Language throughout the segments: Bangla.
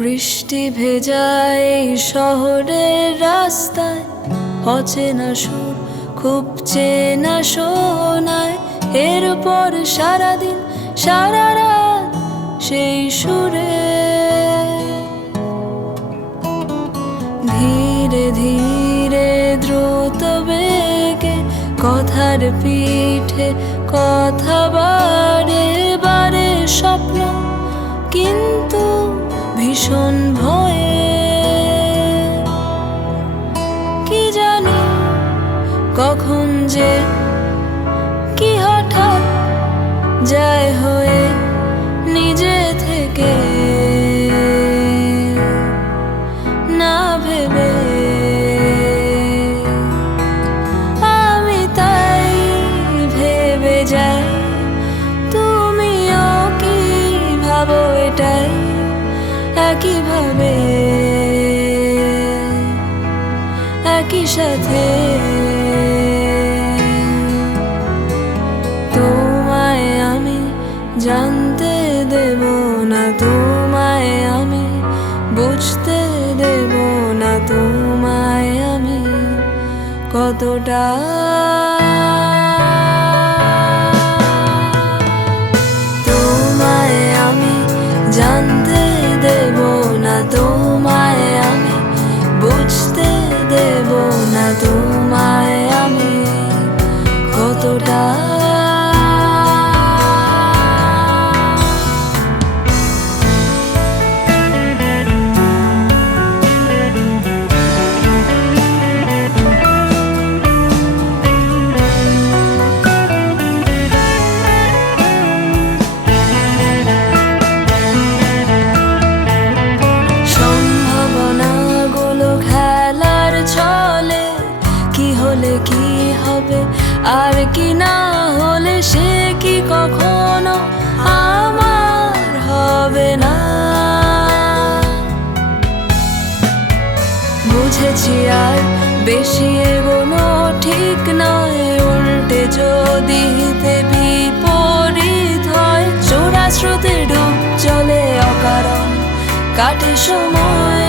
বৃষ্টি ভেজায় এই শহরের রাস্তায়, অচেনা সুর খুব চেনা শোনায়। এরপর সারাদিন সারা রাত সেই সুরে, ধীরে ধীরে দ্রুত বেগে কথার পিঠে কথা বাড়ে বাড়ে স্বপ্ন, কিন্তু ভীষণ ভয়ে। কি জানি কখন যে কি হঠাৎ যায় হয়ে নিজে থেকে, না ভেবে আমি তাই ভেবে যাই তুমিও কি ভাবো এটাই একইভাবে, একই সাথে। তোমায় আমি জানতে দেব না, তোমায় আমি বুঝতে দেব না, তোমায় আমি কতটা। তোমায় আমি জানতে দেব না, তোমায় আমি বুঝতে দেব না, তোমায় আমি কতটা। কি হবে আর কি না হলে সে কি কখনো আমার হবে না। বুঝেছি আর বেশি এগোনো ঠিক নয়, উল্টে যদি হিতে বিপরীত হয়। চোরা স্রোতে ডুব চলে অকারণ কাটে সময়।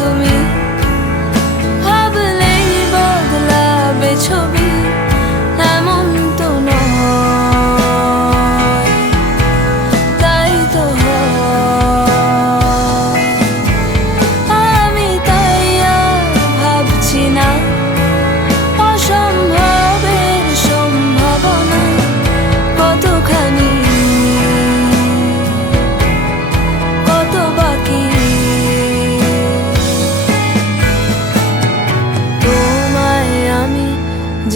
তুমি ভাবলেই বদলাবে ছবি, এমন তো নয়, তাই তো আমি তাই ভাবছি না অসম্ভবের সম্ভাবনা কতখানি, কত বাকি।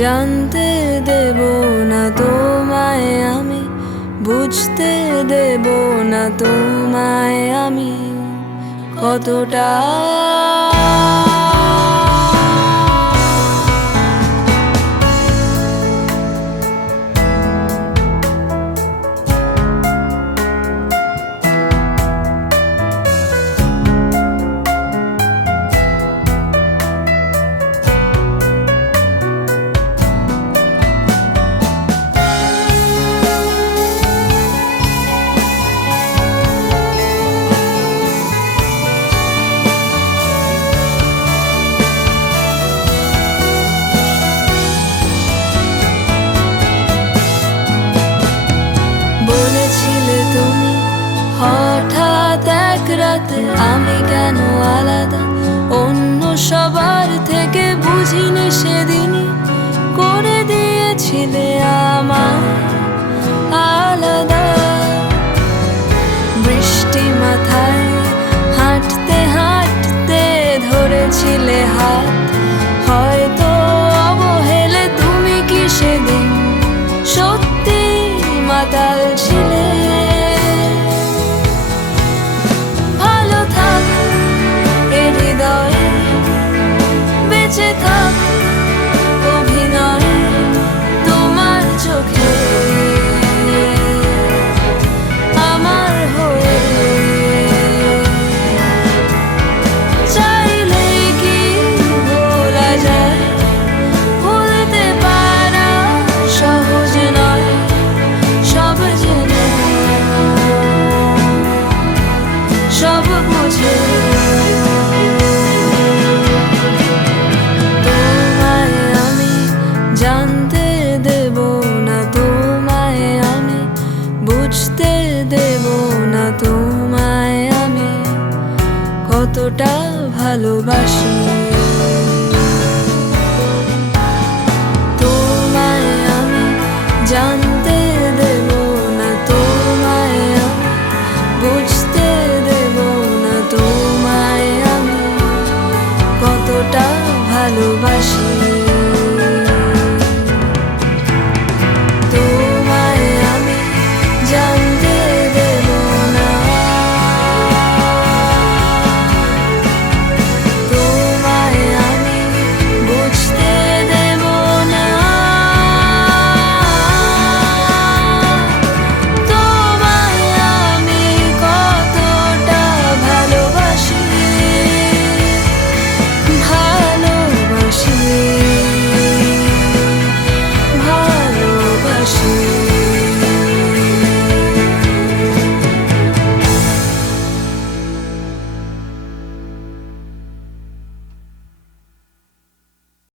জানতে দেব না, তোমায় আমি বুঝতে দেব না, তোমায় আমি কতটা। হঠাৎ এক রাতে আমি কেন আলাদা অন্য সবার থেকে, বুঝিনি সেদিনই করে দিয়েছিলে আমার আলাদা। বৃষ্টি মাথায় হাঁটতে হাঁটতে ধরেছিলে হাত, হয়তো অবহেলে তুমি কি সেদিন সত্যি মাতাল ছিলে। বেঁচে থাক অভিনয় তোমার চোখে আমার হয়ে, চাইলেই কি ভালোবাসি।